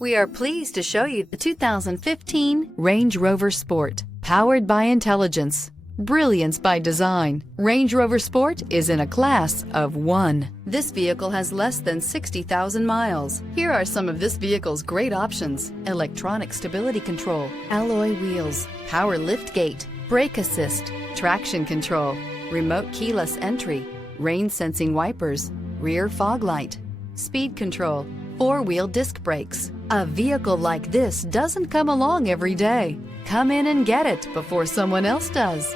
We are pleased to show you the 2015 Range Rover Sport. Powered by intelligence, brilliance by design, Range Rover Sport is in a class of one. This vehicle has less than 60,000 miles. Here are some of this vehicle's great options: electronic stability control, alloy wheels, power liftgate, brake assist, traction control, remote keyless entry, rain sensing wipers, rear fog light, speed control, four-wheel disc brakes. A vehicle like this doesn't come along every day. Come in and get it before someone else does.